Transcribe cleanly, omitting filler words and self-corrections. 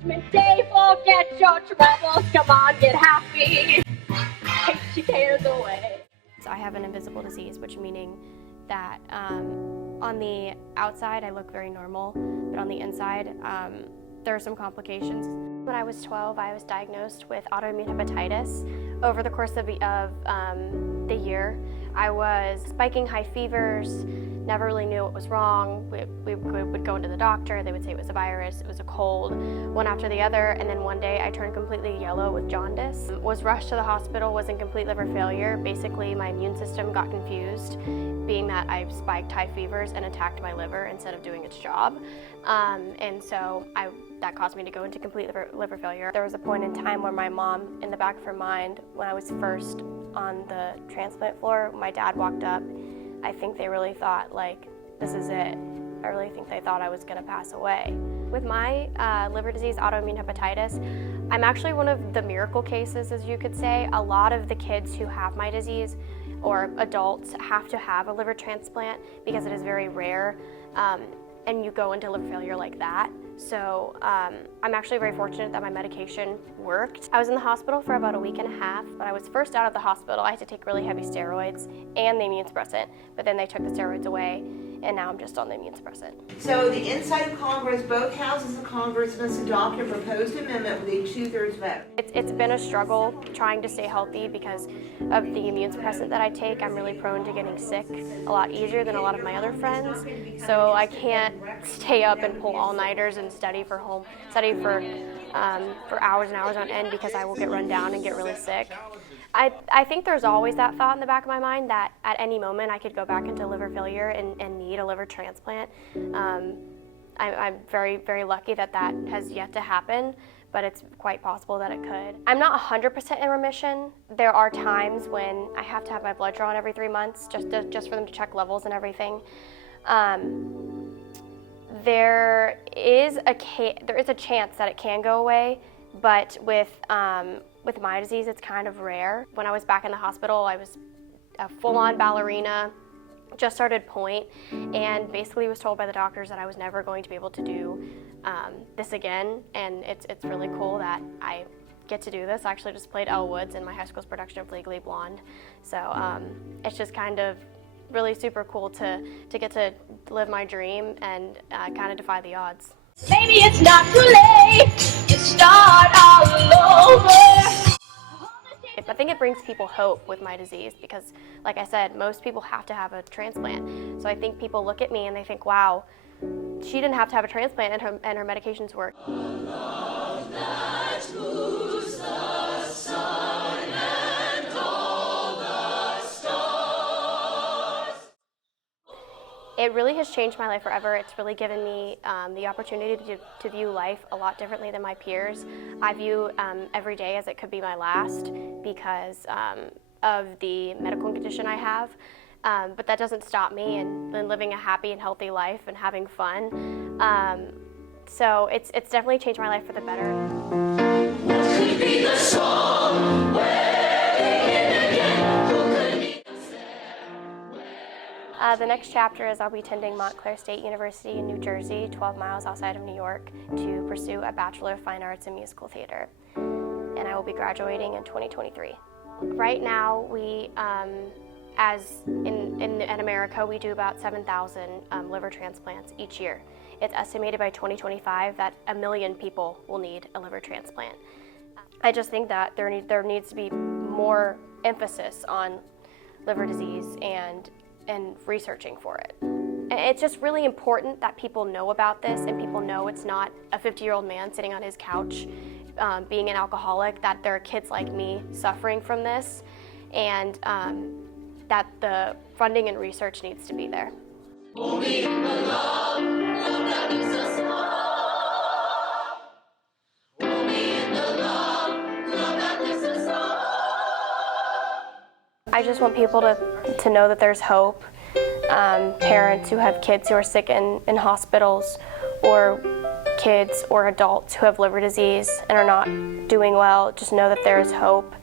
Judgment Day, forget your troubles, come on, get happy. Take your cares away. So I have an invisible disease, which meaning that on the outside I look very normal, but on the inside there are some complications. When I was 12, I was diagnosed with autoimmune hepatitis. Over the course of the year, I was spiking high fevers, never really knew what was wrong. We would go into the doctor, they would say it was a virus, it was a cold, one after the other, and then one day I turned completely yellow with jaundice. Was rushed to the hospital, was in complete liver failure. Basically, my immune system got confused, being that I spiked high fevers and attacked my liver instead of doing its job. And so that caused me to go into complete liver failure. There was a point in time where my mom, in the back of her mind, when I was first on the transplant floor, my dad walked up. I think they really thought, like, this is it. I really think they thought I was gonna pass away. With my liver disease, autoimmune hepatitis, I'm actually one of the miracle cases, as you could say. A lot of the kids who have my disease, or adults, have to have a liver transplant because it is very rare, and you go into liver failure like that. So I'm actually very fortunate that my medication worked. I was in the hospital for about a week and a half. When I was first out of the hospital, I had to take really heavy steroids and the immune suppressant, but then they took the steroids away, and now I'm just on the immune suppressant. So the inside of Congress, both houses of Congress must adopt a proposed amendment with a 2/3 vote. It's been a struggle trying to stay healthy because of the immune suppressant that I take. I'm really prone to getting sick a lot easier than a lot of my other friends. So I can't stay up and pull all-nighters and study for hours and hours on end because I will get run down and get really sick. I think there's always that thought in the back of my mind that at any moment I could go back into liver failure and need a liver transplant. I'm very, very lucky that has yet to happen, but it's quite possible that it could. I'm not 100% in remission. There are times when I have to have my blood drawn every 3 months just for them to check levels and everything. There is a chance that it can go away, but with my disease, it's kind of rare. When I was back in the hospital, I was a full-on ballerina, just started point, and basically was told by the doctors that I was never going to be able to do this again, and it's really cool that I get to do this. I actually just played Elle Woods in my high school's production of Legally Blonde, so it's just kind of really super cool to get to live my dream and kind of defy the odds. Maybe it's not too late to start all over. I think it brings people hope with my disease because, like I said, most people have to have a transplant. So I think people look at me and they think, wow, she didn't have to have a transplant and her medications work. It really has changed my life forever. It's really given me the opportunity to view life a lot differently than my peers. I view every day as it could be my last because of the medical condition I have. But that doesn't stop me in living a happy and healthy life and having fun. So it's definitely changed my life for the better. The next chapter is I'll be attending Montclair State University in New Jersey, 12 miles outside of New York, to pursue a Bachelor of Fine Arts in Musical Theater. And I will be graduating in 2023. Right now, we, in America, we do about 7,000 liver transplants each year. It's estimated by 2025 that 1 million people will need a liver transplant. I just think that there needs to be more emphasis on liver disease and researching for it. And it's just really important that people know about this and people know it's not a 50-year-old man sitting on his couch being an alcoholic, that there are kids like me suffering from this, and that the funding and research needs to be there. Only in the love that makes us love. Only in the love that makes us love. I just want people to know that there's hope. Parents who have kids who are sick in hospitals, or kids or adults who have liver disease and are not doing well, just know that there is hope.